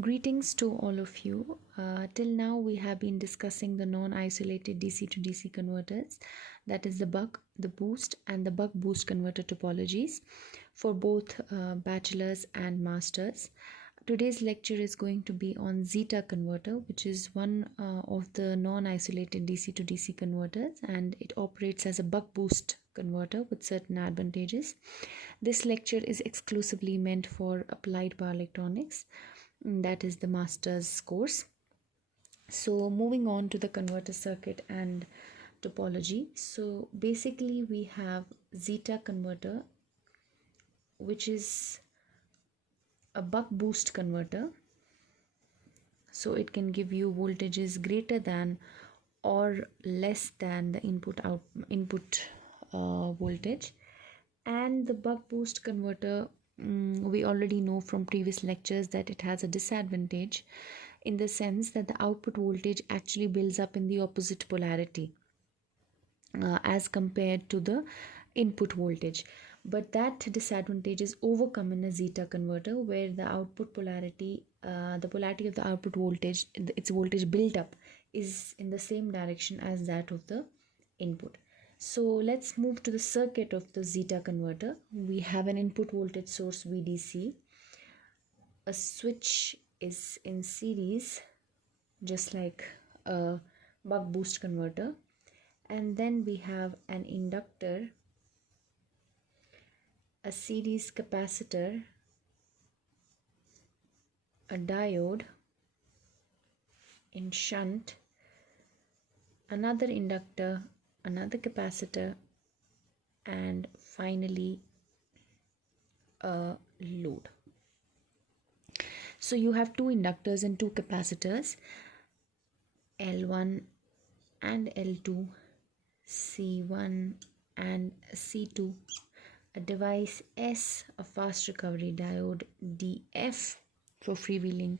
Greetings to all of you. Till now, we have been discussing the non-isolated DC to DC converters, that is the buck, the boost, and the buck boost converter topologies for both bachelors and masters. Today's lecture is going to be on Zeta Converter, which is one of the non-isolated DC to DC converters, and it operates as a buck boost converter with certain advantages. This lecture is exclusively meant for applied power electronics, that is the master's course. So moving on to the converter circuit and topology. So basically we have Zeta converter, which is a buck boost converter. So it can give you voltages greater than or less than the input voltage. And the buck boost converter, we already know from previous lectures that it has a disadvantage in the sense that the output voltage actually builds up in the opposite polarity as compared to the input voltage. But that disadvantage is overcome in a Zeta converter, where the output polarity, the polarity of the output voltage, its voltage built up, is in the same direction as that of the input. So let's move to the circuit of the Zeta converter. We have an input voltage source VDC. A switch is in series, just like a buck boost converter. And then we have an inductor, a series capacitor, a diode in shunt, another inductor, another capacitor, and finally a load. So you have two inductors and two capacitors, L1 and L2, C1 and C2, a device S, a fast recovery diode DF for freewheeling,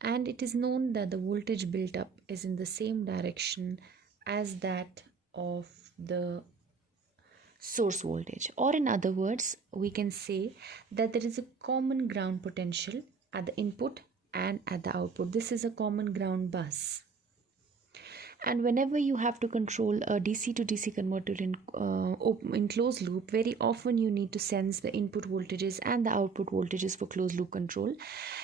and it is known that the voltage built up is in the same direction as that of the source voltage, or in other words, we can say that there is a common ground potential at the input and at the output. This is a common ground bus. And whenever you have to control a DC to DC converter in closed loop, very often you need to sense the input voltages and the output voltages for closed loop control.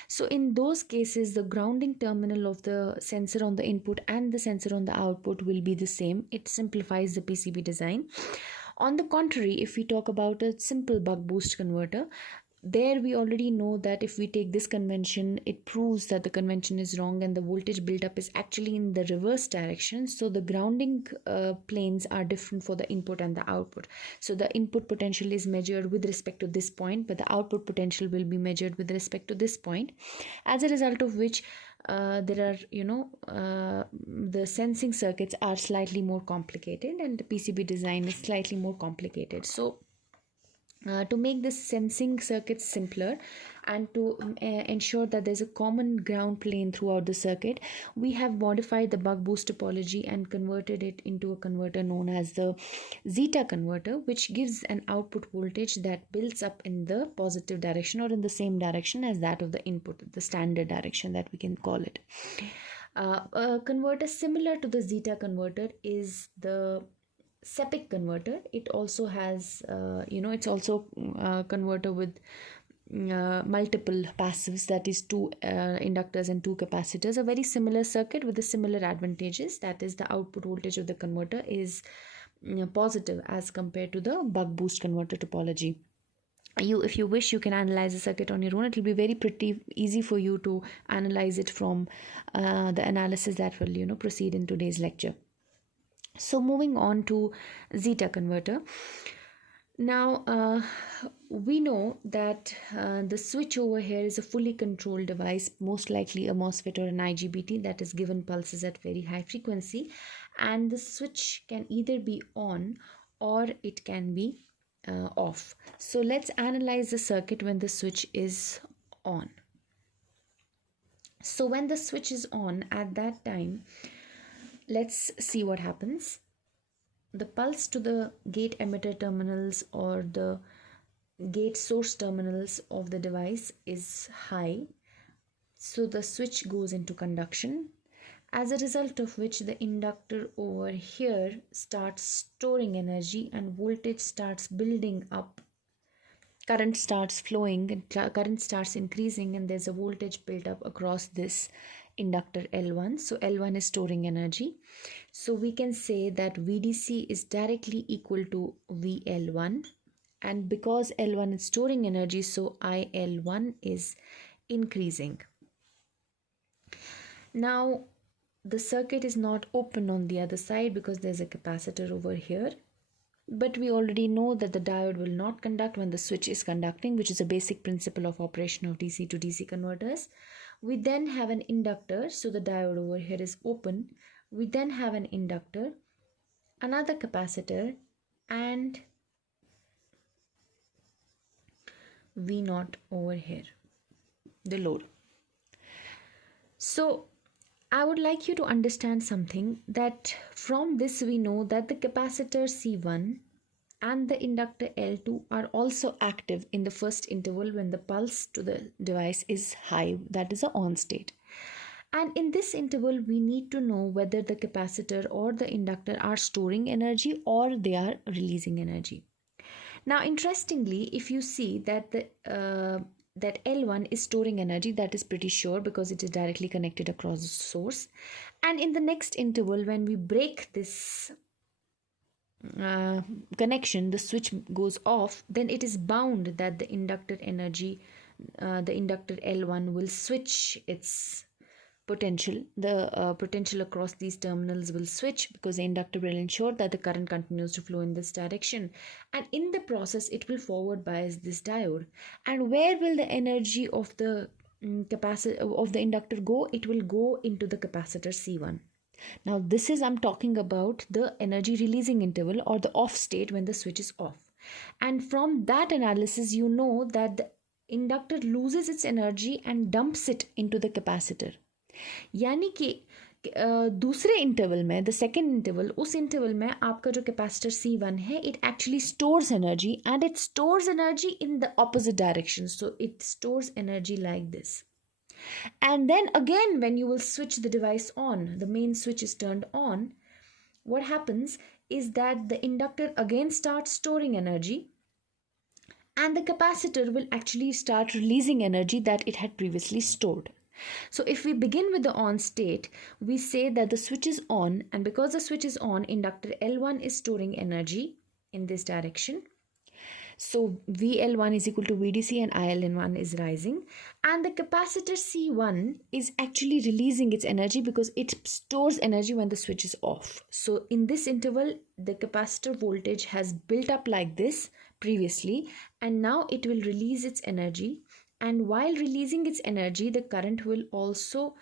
So in those cases, the grounding terminal of the sensor on the input and the sensor on the output will be the same. It simplifies the PCB design. On the contrary, if we talk about a simple buck boost converter, there we already know that if we take this convention, it proves that the convention is wrong and the voltage buildup is actually in the reverse direction. So the grounding planes are different for the input and the output. So the input potential is measured with respect to this point, but the output potential will be measured with respect to this point. As a result of which, there are, the sensing circuits are slightly more complicated and the PCB design is slightly more complicated. So to make this sensing circuit simpler and to ensure that there's a common ground plane throughout the circuit, we have modified the buck boost topology and converted it into a converter known as the Zeta converter, which gives an output voltage that builds up in the positive direction or in the same direction as that of the input, the standard direction that we can call it. A converter similar to the Zeta converter is the SEPIC converter. It also has, it's also a converter with multiple passives, that is two inductors and two capacitors. A very similar circuit with the similar advantages, that is the output voltage of the converter is positive as compared to the buck boost converter topology. If you wish, you can analyze the circuit on your own. It will be very pretty easy for you to analyze it from the analysis that will proceed in today's lecture. So moving on to Zeta converter. Now we know that the switch over here is a fully controlled device, most likely a MOSFET or an IGBT, that is given pulses at very high frequency, and the switch can either be on or it can be off. So let's analyze the circuit when the switch is on. So when the switch is on, at that time, let's see what happens. The pulse to the gate emitter terminals or the gate source terminals of the device is high. So the switch goes into conduction, as a result of which the inductor over here starts storing energy and voltage starts building up. Current starts flowing and current starts increasing, and there's a voltage built up across this inductor L1. So L1 is storing energy. So we can say that VDC is directly equal to VL1, and because L1 is storing energy, so IL1 is increasing. Now the circuit is not open on the other side because there's a capacitor over here. But we already know that the diode will not conduct when the switch is conducting, which is a basic principle of operation of DC to DC converters. We then have an inductor, so the diode over here is open. We then have an inductor, another capacitor, and V0 over here, the load. So I would like you to understand something, that from this we know that the capacitor C1 and the inductor L2 are also active in the first interval when the pulse to the device is high, that is a on state. And in this interval we need to know whether the capacitor or the inductor are storing energy or they are releasing energy. Now interestingly, if you see that that L1 is storing energy, that is pretty sure because it is directly connected across the source. And in the next interval, when we break this connection, the switch goes off, then it is bound that the inductor energy, the inductor L1 will switch its potential. The potential across these terminals will switch because the inductor will ensure that the current continues to flow in this direction, and in the process it will forward bias this diode. And where will the energy of the capacitor of the inductor go? It will go into the capacitor C1. Now this is, I'm talking about the energy releasing interval or the off state when the switch is off. And from that analysis you know that the inductor loses its energy and dumps it into the capacitor. यानी कि दूसरे interval में, the second interval, उस interval में आपका जो capacitor C1 है, it actually stores energy and it stores energy in the opposite direction. So it stores energy like this. And then again, when you will switch the device on, the main switch is turned on, what happens is that the inductor again starts storing energy and the capacitor will actually start releasing energy that it had previously stored. So if we begin with the on state, we say that the switch is on, and because the switch is on, inductor L1 is storing energy in this direction. So VL1 is equal to VDC and IL1 is rising, and the capacitor C1 is actually releasing its energy because it stores energy when the switch is off. So in this interval, the capacitor voltage has built up like this previously, and now it will release its energy. And while releasing its energy, the current will also,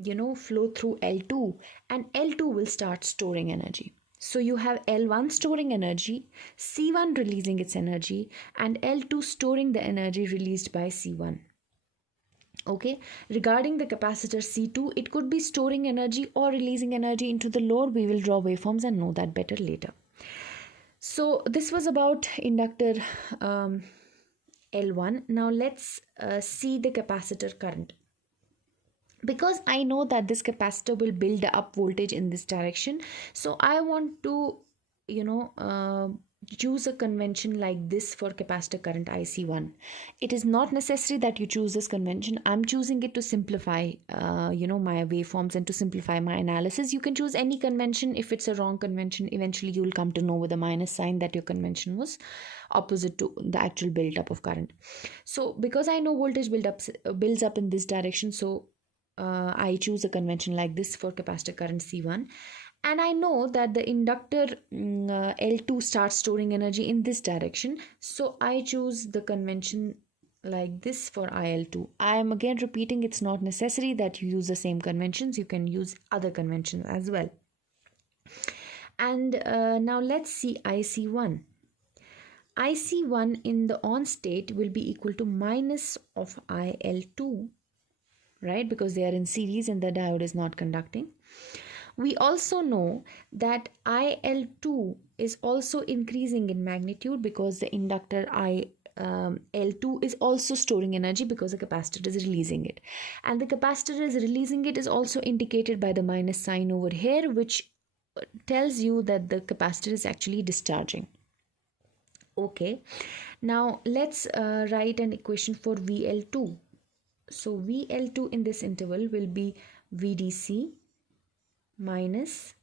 flow through L2, and L2 will start storing energy. So you have L1 storing energy, C1 releasing its energy, and L2 storing the energy released by C1. Okay, regarding the capacitor C2, it could be storing energy or releasing energy into the load. We will draw waveforms and know that better later. So this was about inductor L1. Now let's see the capacitor current. Because I know that this capacitor will build up voltage in this direction, so I want to choose a convention like this for capacitor current IC1. It is not necessary that you choose this convention. I'm choosing it to simplify my waveforms and to simplify my analysis. You can choose any convention. If it's a wrong convention, eventually you will come to know with a minus sign that your convention was opposite to the actual build up of current. So because I know voltage builds up in this direction, so I choose a convention like this for capacitor current C1, and I know that the inductor L2 starts storing energy in this direction, so I choose the convention like this for IL2. I am again repeating, it's not necessary that you use the same conventions. You can use other conventions as well. And now let's see IC1. IC1 in the on state will be equal to minus of IL2, right? Because they are in series and the diode is not conducting. We also know that IL2 is also increasing in magnitude because the inductor L2 is also storing energy because the capacitor is releasing it. And the capacitor is releasing it is also indicated by the minus sign over here, which tells you that the capacitor is actually discharging. Okay, now let's write an equation for VL2. So VL2 in this interval will be VDC minus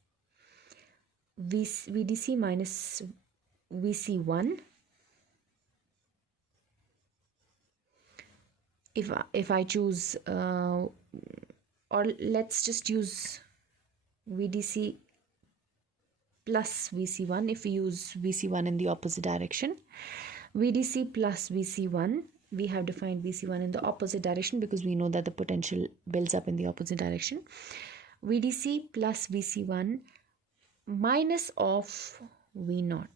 VDC minus VC1. If I choose or let's just use VDC plus VC1 if we use VC1 in the opposite direction. VDC plus VC1, we have defined VC1 in the opposite direction because we know that the potential builds up in the opposite direction. VDC plus VC1 minus of V0.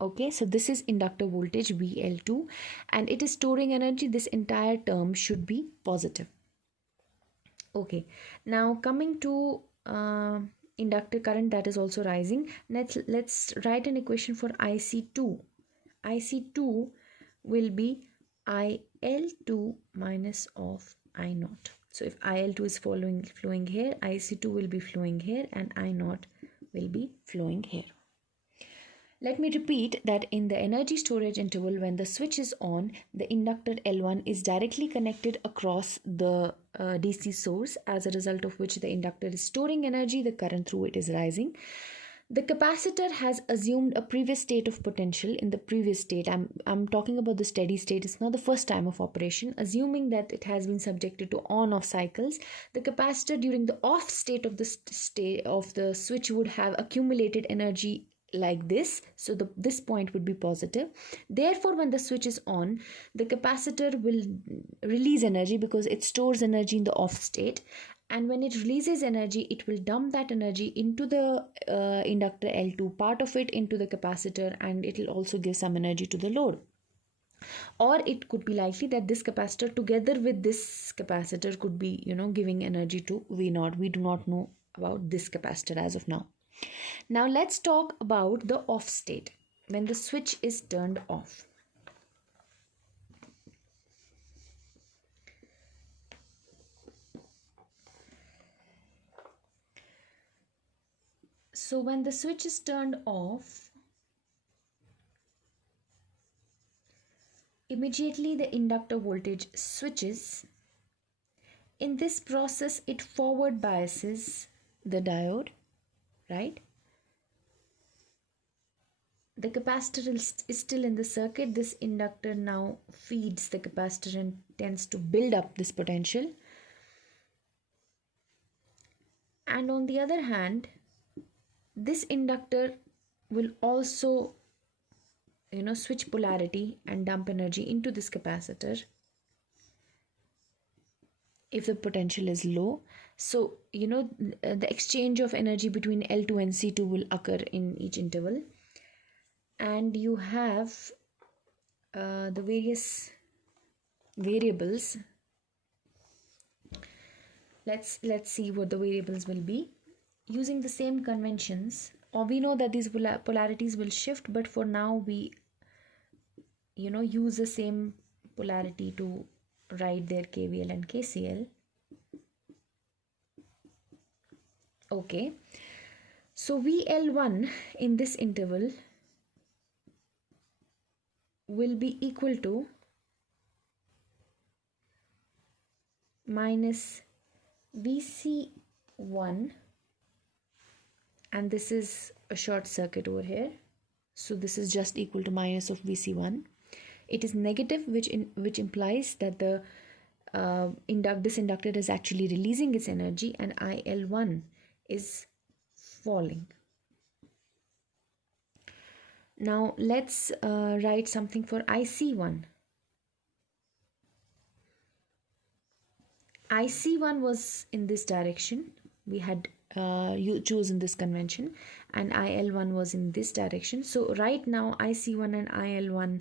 Okay, so this is inductor voltage VL2 and it is storing energy. This entire term should be positive. Okay, now coming to inductor current that is also rising. Let's write an equation for IC2. IC2 will be IL2 minus of I0. So if IL2 is flowing here, IC2 will be flowing here and I0 will be flowing here. Let me repeat that in the energy storage interval, when the switch is on, the inductor L1 is directly connected across the DC source, as a result of which the inductor is storing energy, the current through it is rising. The capacitor has assumed a previous state of potential. In the previous state, I'm talking about the steady state, it's not the first time of operation. Assuming that it has been subjected to on-off cycles, the capacitor during the off state of the switch would have accumulated energy like this. So this point would be positive. Therefore, when the switch is on, the capacitor will release energy because it stores energy in the off state. And when it releases energy, it will dump that energy into the inductor L2, part of it into the capacitor, and it will also give some energy to the load. Or it could be likely that this capacitor together with this capacitor could be, giving energy to V0. We do not know about this capacitor as of now. Now let's talk about the off state, when the switch is turned off. So when the switch is turned off, immediately the inductor voltage switches. In this process, it forward biases the diode, right? The capacitor is still in the circuit. This inductor now feeds the capacitor and tends to build up this potential. And on the other hand, this inductor will also, switch polarity and dump energy into this capacitor if the potential is low. So, the exchange of energy between L2 and C2 will occur in each interval. And you have the various variables. Let's see what the variables will be. Using the same conventions, or we know that these polarities will shift, but for now we use the same polarity to write their KVL and KCL. Okay, so VL1 in this interval will be equal to minus VC1, and this is a short circuit over here, so this is just equal to minus of VC1. It is negative, which implies that the this inductor is actually releasing its energy, and IL1 is falling. Now let's write something for IC1. IC1 was in this direction. We had chosen this convention, and IL1 was in this direction. So right now IC1 and IL1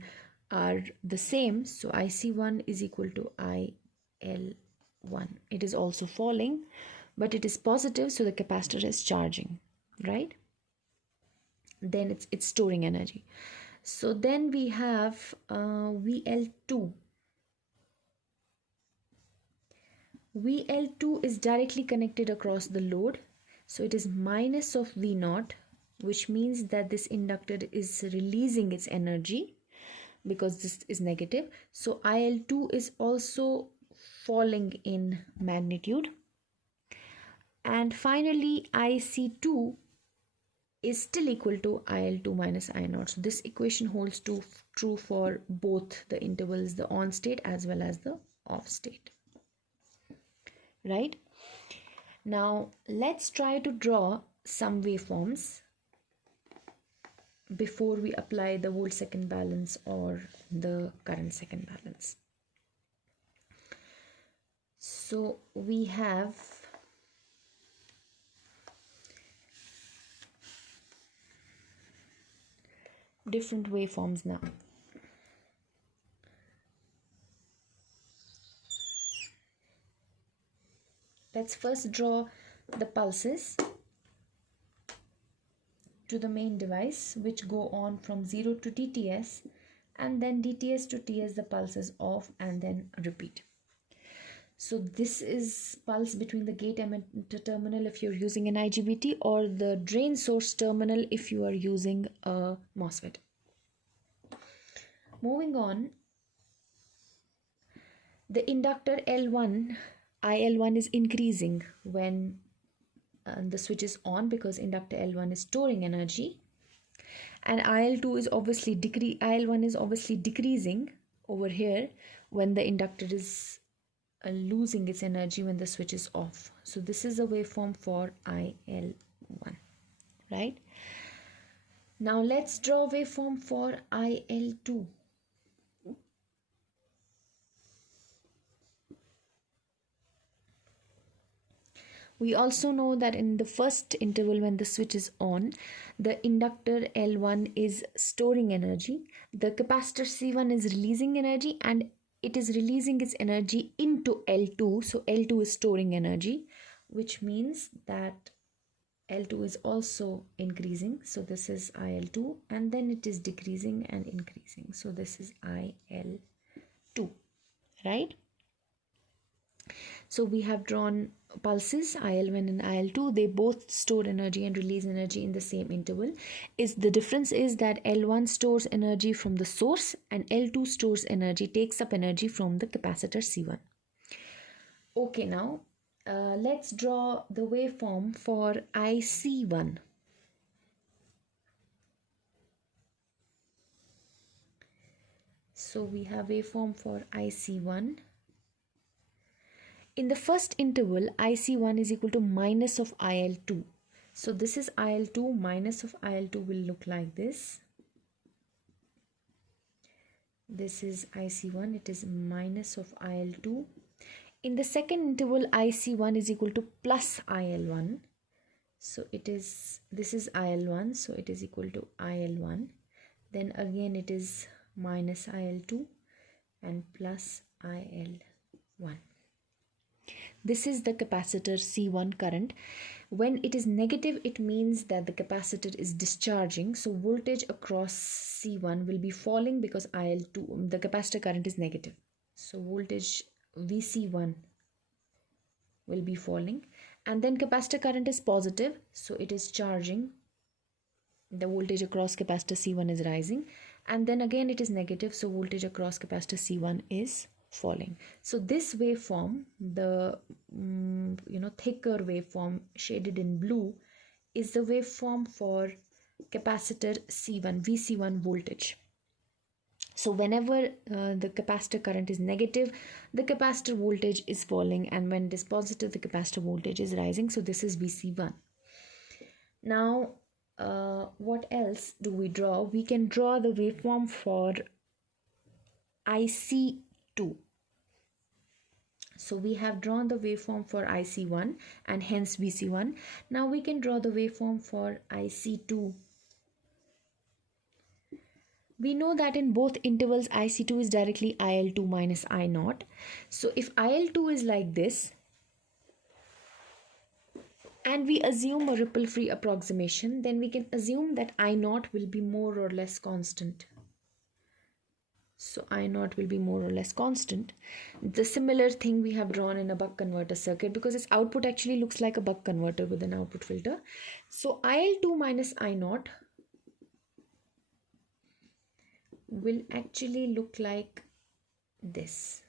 are the same. So IC1 is equal to IL1. It is also falling, but it is positive, so the capacitor is charging, right? Then it's storing energy. So then we have VL2. VL2 is directly connected across the load. So it is minus of V0, which means that this inductor is releasing its energy because this is negative. So IL2 is also falling in magnitude. And finally, IC2 is still equal to IL2 minus I0. So this equation holds true for both the intervals, the on state as well as the off state. Right? Now let's try to draw some waveforms before we apply the volt second balance or the current second balance. So we have different waveforms now. Let's first draw the pulses to the main device, which go on from 0 to DTS, and then DTS to TS the pulse is off and then repeat. So this is pulse between the gate emitter terminal if you're using an IGBT, or the drain source terminal if you are using a MOSFET. Moving on, the inductor L1, IL1 is increasing when the switch is on because inductor L1 is storing energy, and IL1 is obviously decreasing over here when the inductor is losing its energy when the switch is off. So this is a waveform for IL1, right? Now let's draw a waveform for IL2. We also know that in the first interval when the switch is on, the inductor L1 is storing energy, the capacitor C1 is releasing energy, and it is releasing its energy into L2. So L2 is storing energy, which means that L2 is also increasing. So this is IL2, and then it is decreasing and increasing. So this is IL2, right? So we have drawn pulses IL1 and IL2. They both store energy and release energy in the same interval. The difference is that L1 stores energy from the source and L2 takes up energy from the capacitor C1. Okay, now let's draw the waveform for IC1. So we have waveform for IC1. In the first interval, IC1 is equal to minus of IL2. So this is IL2, minus of IL2 will look like this. This is IC1, it is minus of IL2. In the second interval, IC1 is equal to plus IL1. So this is IL1, so it is equal to IL1. Then again it is minus IL2 and plus IL1. This is the capacitor C1 current. When it is negative, it means that the capacitor is discharging. So voltage across C1 will be falling because IL2, the capacitor current is negative. So voltage VC1 will be falling. And then capacitor current is positive. So it is charging. The voltage across capacitor C1 is rising. And then again it is negative. So voltage across capacitor C1 is falling. So this waveform, the thicker waveform shaded in blue, is the waveform for capacitor C1, VC1 voltage. So whenever the capacitor current is negative, the capacitor voltage is falling, and when it is positive, the capacitor voltage is rising. So this is VC1. Now what else do we draw? We can draw the waveform for IC2. So we have drawn the waveform for IC1 and hence VC1. Now we can draw the waveform for IC2. We know that in both intervals IC2 is directly IL2 minus I0. So if IL2 is like this, and we assume a ripple free approximation, then we can assume that I naught will be more or less constant. So I naught will be more or less constant. The similar thing we have drawn in a buck converter circuit, because its output actually looks like a buck converter with an output filter. So IL2 minus I naught will actually look like this.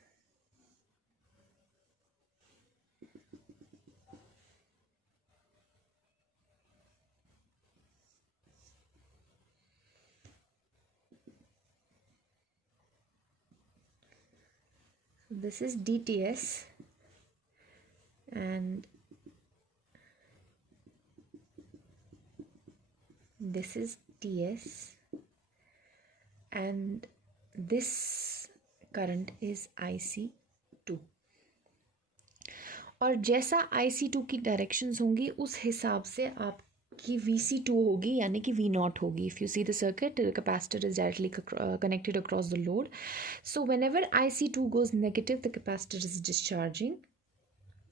This is DTS and this is TS, and this current is IC2. और जैसा IC2 की directions होंगी उस हिसाब से आपकी VC2 होगी, यानी कि V naught होगी. If you see the circuit, the capacitor is directly connected across the load. So whenever IC2 goes negative, the capacitor is discharging,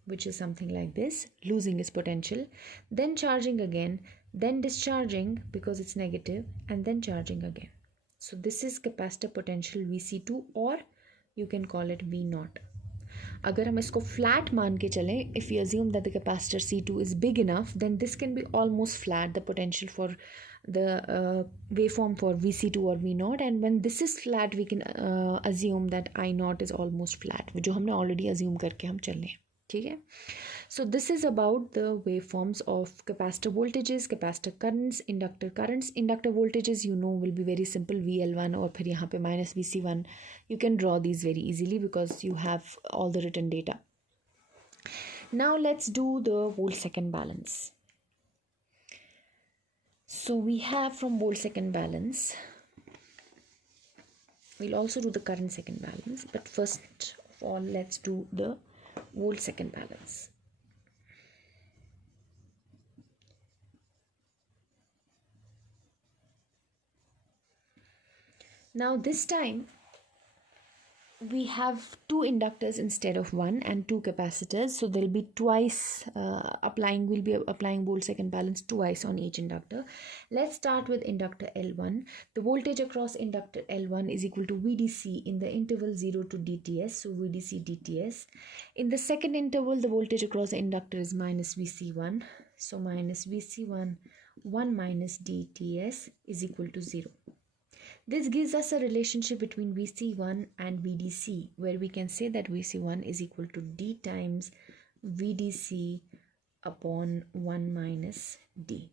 which is something like this, losing its potential, then charging again, then discharging because it's negative, and then charging again. So this is capacitor potential VC2, or you can call it V naught. अगर हम इसको flat मान के चलें, if we assume that the capacitor C2 is big enough, then this can be almost flat, the potential for the waveform for VC2 or V naught, and when this is flat we can assume that I naught is almost flat, जो हमने already assume करके हम चल रहे हैं. ठीक है. So this is about the waveforms of capacitor voltages, capacitor currents, inductor currents. Inductor voltages you know will be very simple, VL1 और फिर यहाँ पे minus VC1. You can draw these very easily because you have all the written data. Now let's do the volt second balance. So we have from volt second balance, we'll also do the current second balance, but first of all let's do the volt second balance. Now this time we have two inductors instead of one and two capacitors, so there'll be twice we'll be applying volt second balance twice on each inductor. Let's start with inductor L1. The voltage across inductor L1 is equal to VDC in the interval 0 to DTS, so VDC DTS. In the second interval the voltage across the inductor is minus VC1, so minus VC1 1 minus DTS is equal to 0. This gives us a relationship between VC1 and VDC, where we can say that VC1 is equal to D times VDC upon 1 minus D.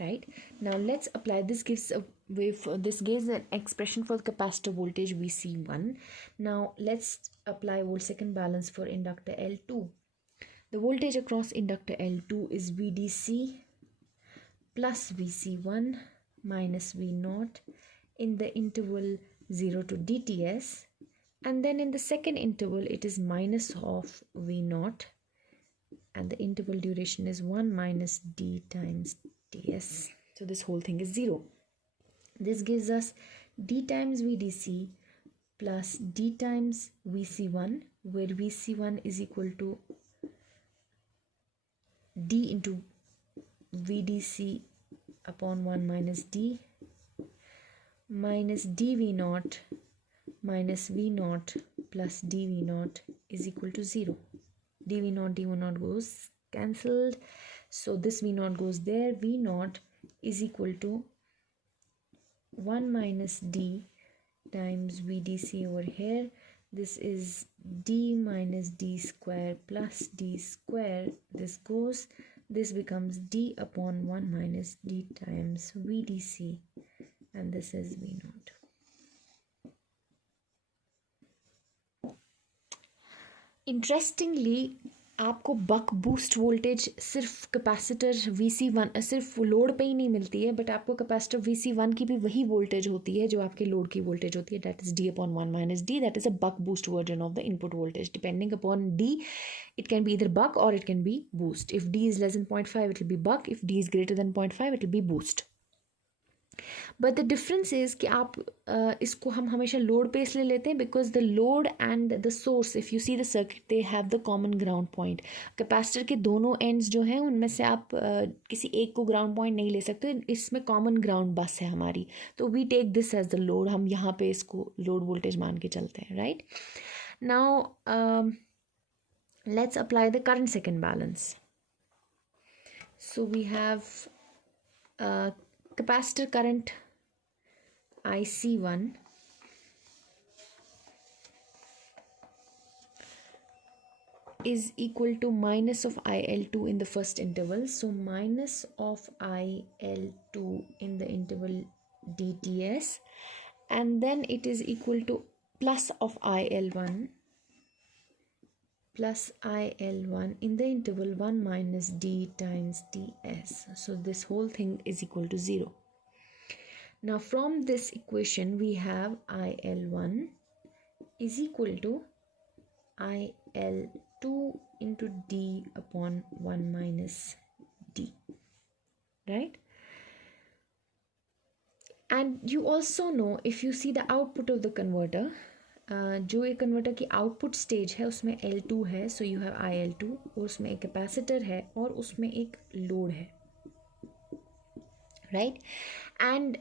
Right? Now let's apply this. Gives an expression for the capacitor voltage VC1. Now let's apply volt second balance for inductor L2. The voltage across inductor L2 is VDC plus VC1 minus V naught in the interval 0 to DTS, and then in the second interval it is minus of V naught and the interval duration is 1 minus D times TS. So this whole thing is 0. This gives us D times VDC plus D times VC1, where VC1 is equal to D into VDC upon 1 minus D minus dV naught minus V naught plus dV naught is equal to 0. dV naught goes cancelled, so this V naught goes there. V naught is equal to 1 minus D times VDC over here. This is D minus D square plus D square. This goes. This becomes D upon 1 minus D times VDC, and this is V naught. Interestingly, आपको buck boost voltage सिर्फ capacitor VC1 सिर्फ load पे ही नहीं मिलती है, but आपको capacitor VC1 की भी वही वोल्टेज होती है जो आपके लोड की वोल्टेज होती है. That is D upon 1 minus D. That is a buck boost version of the input voltage. Depending upon D, it can be either buck or it can be boost. If D is less than 0.5, it will be buck. If D is greater than 0.5, it will be boost. But the difference is कि आप इसको हम हमेशा load पे इसलिए लेते हैं because the load and the source, if you see the circuit, they have the common ground point. Capacitor के दोनों एंड्स जो हैं उनमें से आप किसी एक को ग्राउंड पॉइंट नहीं ले सकते, इसमें कॉमन ग्राउंड बस है हमारी, तो we take this as the load. हम यहाँ पे इसको लोड वोल्टेज मान के चलते हैं, right. Now let's apply the current second balance. So we have capacitor current IC1 is equal to minus of IL2 in the first interval. So minus of IL2 in the interval dTs, and then it is equal to plus of IL1 plus IL1 in the interval 1 minus D times Ts. So this whole thing is equal to 0. Now from this equation we have IL1 is equal to IL2 into D upon 1 minus D, right? And you also know, if you see the output of the converter, जो एक converter की output stage है उसमें L2 है, so you have IL2, और उसमें एक capacitor है और उसमें एक लोड है, right. And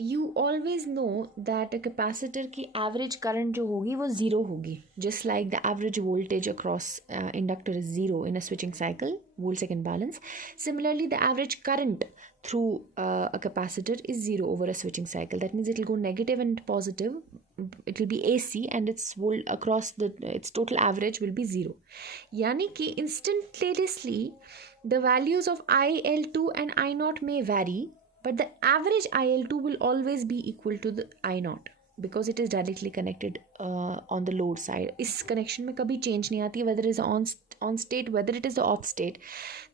you always know that a capacitor की एवरेज करंट जो होगी वो ज़ीरो होगी, just like the average voltage across inductor is zero in a switching cycle, volt second balance. Similarly, the average current through a capacitor is zero over a switching cycle. That means it will go negative and positive. It will be AC, and its volt across its total average will be zero. यानी कि instantaneously the values of IL2 and I0 may vary, but the average IL2 will always be equal to the I0 because it is directly connected on the load side. इस connection में कभी change नहीं आती, whether it is on state, whether it is the off state,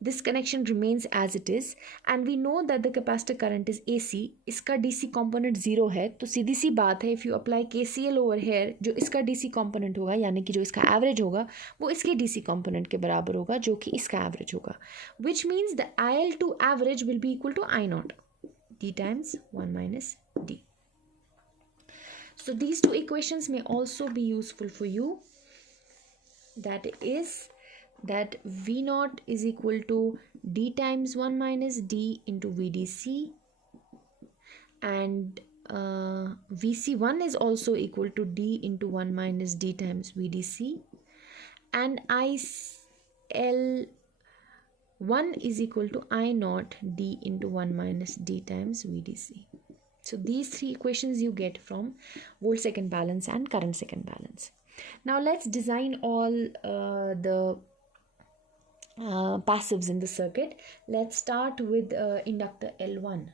this connection remains as it is. And we know that the capacitor current is AC, इसका DC component 0 है, तो सीधी सी बात है, if you apply KCL over here, जो इसका DC component होगा यानी कि जो इसका average होगा वो इसके DC component के बराबर होगा जो कि इसका average होगा, which means the IL2 average will be equal to I0, D times 1 minus D. So these two equations may also be useful for you. That is that V0 is equal to D times 1 minus D into VDC, and VC1 is also equal to D into 1 minus D times VDC, and IL1 is equal to I0 D into 1 minus D times VDC. So these three equations you get from volt second balance and current second balance. Now let's design all the passives in the circuit. Let's start with inductor L1.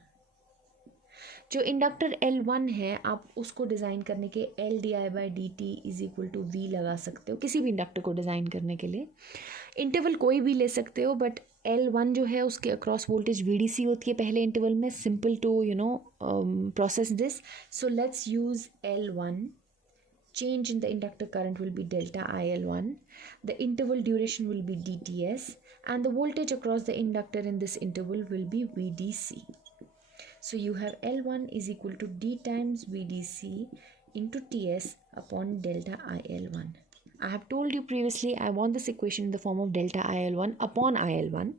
जो inductor L1 है आप उसको design करने के L di by dt is equal to V लगा सकते हो किसी भी इंडक्टर को डिज़ाइन करने के लिए. इंटरवल कोई भी ले सकते हो, बट L1 जो है उसके अक्रॉस वोल्टेज VDC होती है पहले इंटरवल में. Simple to process this. So let's use L1. Change in the inductor current will be delta IL1. The interval duration will be dTs, and the voltage across the inductor in this interval will be VDC. So you have L1 is equal to D times VDC into Ts upon delta IL1. I have told you previously I want this equation in the form of delta IL1 upon IL1.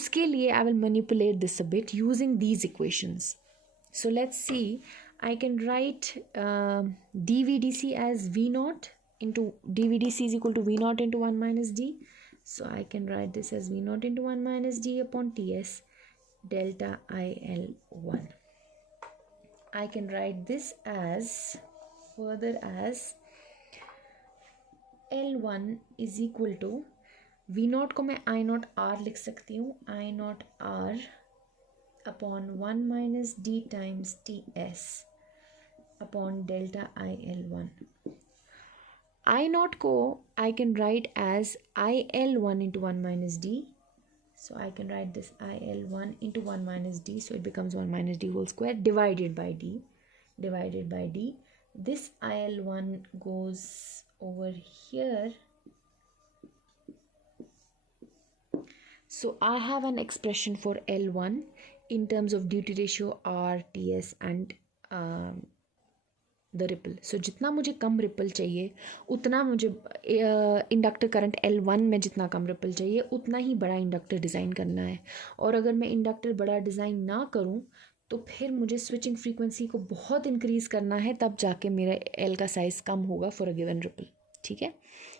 उसके लिए I will manipulate this a bit using these equations. So let's see. I can write dVDC as V0 into dVDC is equal to V0 into 1 minus D. So I can write this as V0 into 1 minus D upon Ts delta IL1. I can write this as further as L1 is equal to V0 को मैं I0 R लिख सकती हूँ. I0 R upon 1 minus D times Ts upon delta IL1. I0 को I can write as IL1 into 1 minus D. So I can write this IL1 into 1 minus D. So it becomes 1 minus D whole square divided by D. Divided by D. This IL1 goes over here. So I have an expression for L1 in terms of duty ratio R, TS and the ripple. So जितना मुझे कम ripple चाहिए उतना मुझे inductor current L1 में जितना कम ripple चाहिए उतना ही बड़ा इंडक्टर डिज़ाइन करना है. और अगर मैं इंडक्टर बड़ा डिज़ाइन ना करूं तो फिर मुझे स्विचिंग फ्रीक्वेंसी को बहुत इंक्रीज़ करना है, तब जाके मेरा L का साइज़ कम होगा फॉर अ गिवन रिपल. ठीक है.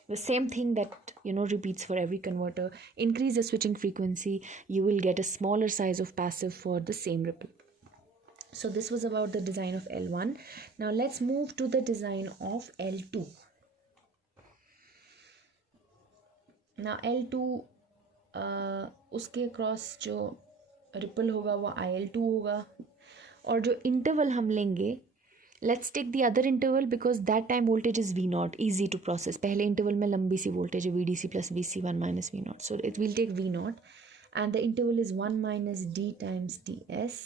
The same thing that repeats for every converter. Increase the switching frequency, you will get a smaller size of passive for the same ripple. So this was about the design of L1. Now let's move to the design of L2. Now L2 उसके cross जो ripple होगा वो IL2 होगा. और जो interval हम लेंगे, let's take the other interval because that time voltage is V0, easy to process. पहले इंटरवल में लंबी सी वोल्टेज है VDC plus VC1 minus V0. So it will take V0 and the interval is 1 minus D times TS.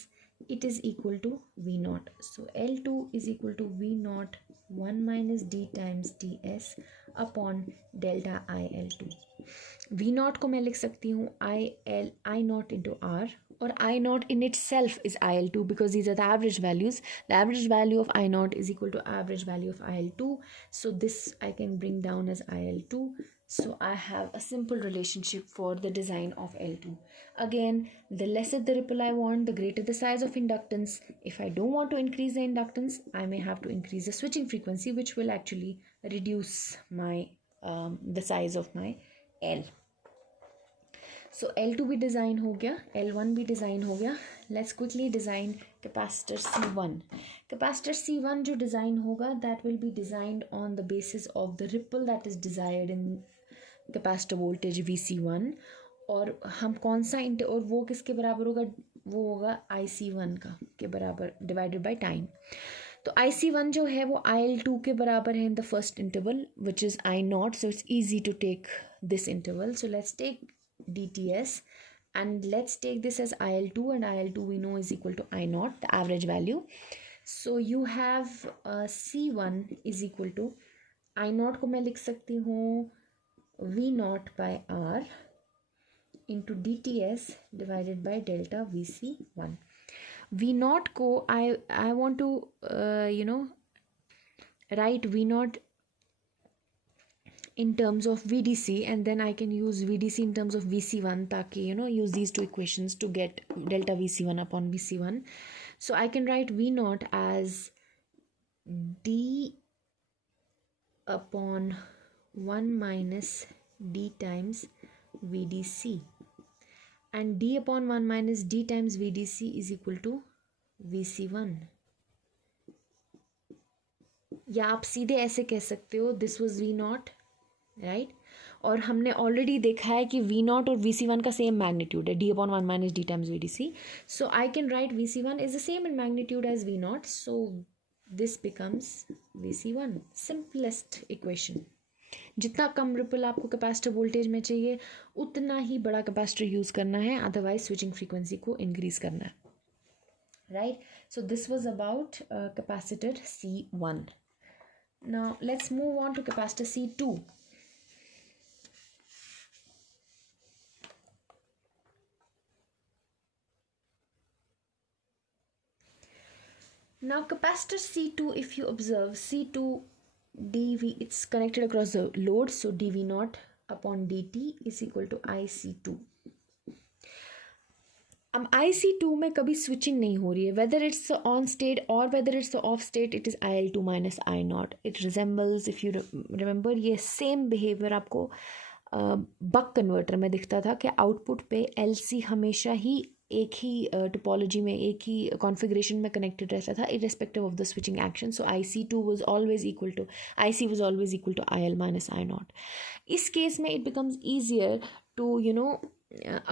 It is equal to V0. So L2 is equal to V0 1 minus D times TS upon delta IL2. V0 को मैं लिख सकती हूँ I0 into R, or I0 in itself is IL2 because these are the average values. The average value of I0 is equal to average value of IL2. So this I can bring down as IL2. So I have a simple relationship for the design of L2. Again, the lesser the ripple I want, the greater the size of inductance. If I don't want to increase the inductance, I may have to increase the switching frequency, which will actually reduce my the size of my L. So L2 भी design हो गया, L1 भी design हो गया. Let's quickly design capacitor C1. Capacitor C1 जो design होगा, that will be designed on the basis of the ripple that is desired in capacitor voltage VC1. और हम कौन सा और वो किसके बराबर होगा, वो होगा IC1 का के बराबर डिवाइडेड बाय टाइम. तो IC1 जो है वो IL2 के बराबर है in the first interval which is I0. So it's easy to take this interval. So let's take DTS and let's take this as IL2, and IL2 we know is equal to I0, the average value. So you have C1 is equal to I0 को मैं लिख सकती हूँ V0 by R into DTS divided by delta VC1. V0 को I want to write V0 in terms of VDC, and then I can use VDC in terms of VC1 ताकि use these two equations to get delta VC1 upon VC1. So I can write V0 as D upon 1 minus D times VDC, and D upon 1 minus D times VDC is equal to VC1. या आप सीधे ऐसे कह सकते हो this was V0, right. और हमने already देखा है कि V0 और VC1 का सेम मैग्नीट्यूड है, D upon 1 minus D times VDC. So I can write VC1 is the same in magnitude as V0. So this becomes VC1. Simplest equation. जितना कम रिपल आपको कैपेसिटर वोल्टेज में चाहिए उतना ही बड़ा कैपेसिटर यूज़ करना है, अदरवाइज स्विचिंग फ्रीक्वेंसी को इंक्रीज करना है, right. So this was about capacitor C1. Now let's move on to capacitor C2. Now capacitor C2, if you observe C2 dV, it's connected across the load, so dV0 upon dt is equal to IC2. अब IC2 में कभी switching नहीं हो रही है, whether it's on state और whether it's of state, it is IL2 minus I0. It resembles, if you remember, ये same behaviour आपको बक कन्वर्टर में दिखता था कि आउटपुट पे LC हमेशा ही एक ही टोपोलॉजी में एक ही कॉन्फ़िगरेशन में कनेक्टेड रहता था irrespective of the switching action. So IC2 was always equal to IC was always equal to IL minus I0. इस केस में it becomes easier to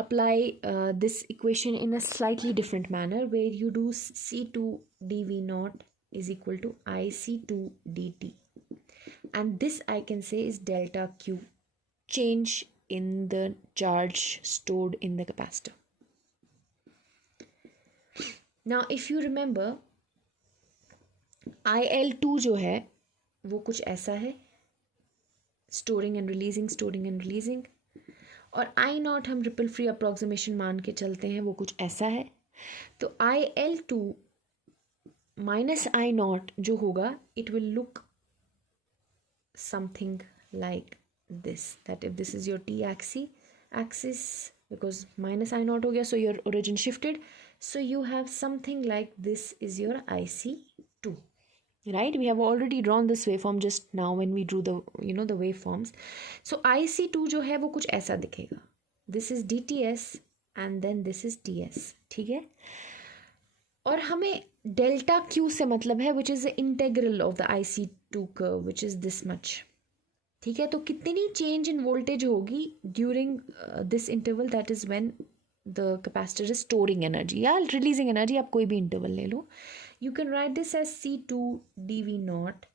apply this equation in a slightly different manner where you do C2 dV0 is equal to IC2 dt, and this I can say is delta Q, change in the charge stored in the capacitor. Now if you remember, IL2 जो है वो कुछ ऐसा है, storing and releasing, और I0 हम ripple free approximation मान के चलते हैं वो कुछ ऐसा है. तो IL2 माइनस I नॉट जो होगा, it will look something like this, that if this is your t axis, because minus I naught ho gaya, so your origin shifted, so you have something like this is your IC2, right? We have already drawn this waveform just now when we drew the the waveforms. So IC2 जो है वो कुछ ऐसा दिखेगा, this is DTS and then this is TS, ठीक है? और हमें डेल्टा क्यू से मतलब है which is the integral of the IC2 curve which is this much, ठीक है? तो कितनी चेंज इन वोल्टेज होगी during this interval, that is when the capacitor is storing energy या रिलीजिंग एनर्जी, आप कोई भी इंटरवल ले लो. You can write this as C2 dV naught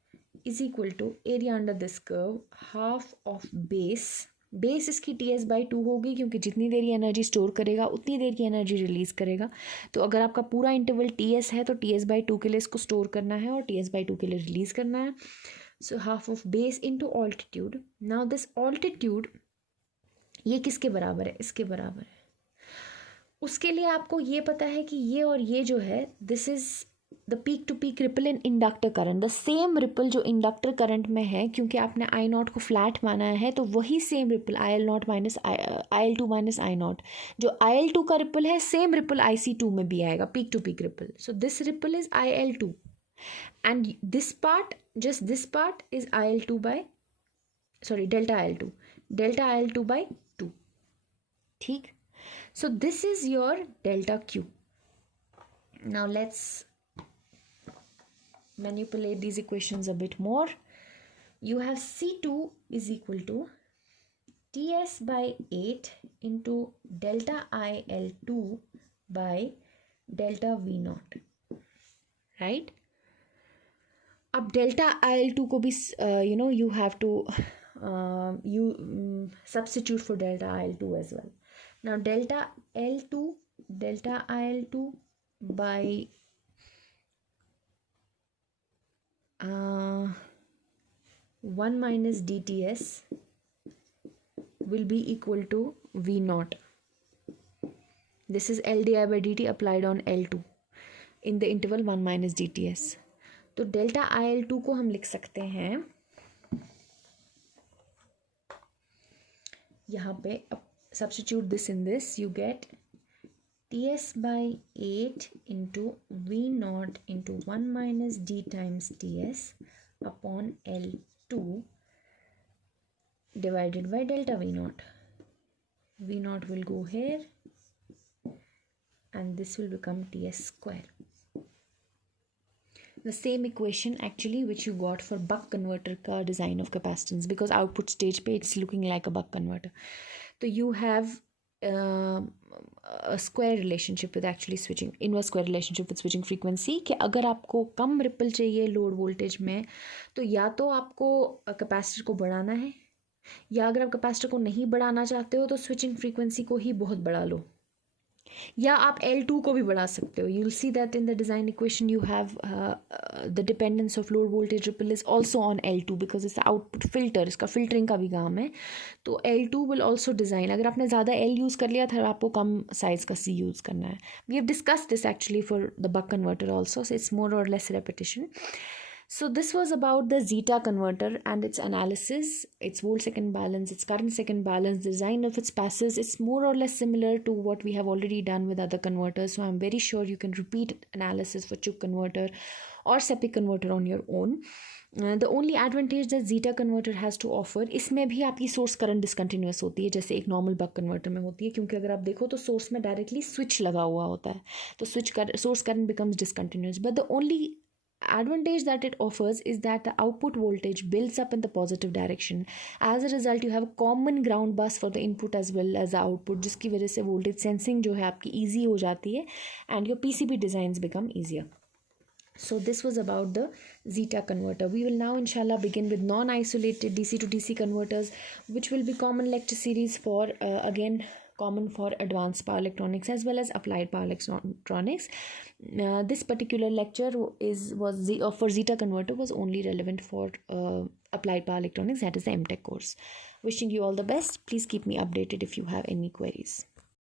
is equal to area under this curve half of base इसकी TS/2 होगी, क्योंकि जितनी देर ये एनर्जी स्टोर करेगा उतनी देर की एनर्जी रिलीज़ करेगा. तो अगर आपका पूरा इंटरवल TS है तो TS/2 के लिए इसको स्टोर करना है और TS/2 के लिए रिलीज़ करना है. So half of base into altitude. Now this altitude ये किसके बराबर है? इसके बराबर है. उसके लिए आपको ये पता है कि ये और ये जो है, this is the peak to peak ripple in inductor current. The same ripple जो इंडक्टर करंट में है, क्योंकि आपने I नॉट को फ्लैट माना है, तो वही same ripple IL2 minus I not, जो IL2 का रिपल है, सेम रिपल IC2 में भी आएगा, peak to peak ripple. So this ripple is IL2 and this part, just this part is IL2 by delta IL2 by 2, ठीक? So this is your delta Q. Now let's manipulate these equations a bit more. You have C2 is equal to TS by 8 into delta IL2 by delta V naught, right? अब delta IL2 को भी you have to substitute for delta IL2 as well. Now delta IL2 by 1 minus DTS will be equal to V naught. This is L di by dt applied on L2 in the interval 1 minus DTS. तो delta IL2 को हम लिख सकते हैं यहाँ पे. substitute this in this, you get TS by 8 into V naught into 1 minus D times TS upon L2 divided by delta V naught. V naught will go here and this will become TS square. The same equation actually which you got for buck converter का design of capacitance, because output stage पे it's looking like a buck converter. So you have a square relationship with actually switching, inverse square relationship with switching frequency, कि अगर आपको कम ripple चाहिए load voltage में, तो या तो आपको कैपेसिटर को बढ़ाना है, या अगर आप कैपेसिटर को नहीं बढ़ाना चाहते हो तो स्विचिंग फ्रीक्वेंसी को ही बहुत बढ़ा लो, या आप L2 को भी बढ़ा सकते हो. You will see that in the design equation you have the dependence of load voltage ripple is also on L2 because it's output filter, इसका फिल्टरिंग का भी काम है. तो L2 विल ऑल्सो डिज़ाइन, अगर आपने ज़्यादा L यूज़ कर लिया था आपको कम साइज़ का C यूज़ करना है. We have discussed this actually for the buck converter also, so it's more or less repetition. So this was about the Zeta converter and its analysis, its volt second balance, its current second balance, the design of its passes. It's more or less similar to what we have already done with other converters. So I'm very sure you can repeat analysis for Chuk converter or Sepik converter on your own. The only advantage that Zeta converter has to offer, इसमें भी आपकी source current discontinuous होती है जैसे एक normal buck converter में होती है, क्योंकि अगर आप देखो तो सोर्स में डायरेक्टली स्विच लगा हुआ होता है, तो source current becomes discontinuous. But the only advantage that it offers is that the output voltage builds up in the positive direction. As a result you have a common ground bus for the input as well as the output, जिसकी वजह से voltage sensing जो है आपकी easy हो जाती है and your PCB designs become easier. So this was about the Zeta converter. We will now inshallah begin with non-isolated DC to DC converters, which will be common lecture series for again common for advanced power electronics as well as applied power electronics. This particular lecture for Zeta converter was only relevant for applied power electronics, that is the MTech course. Wishing you all the best. Please keep me updated if you have any queries.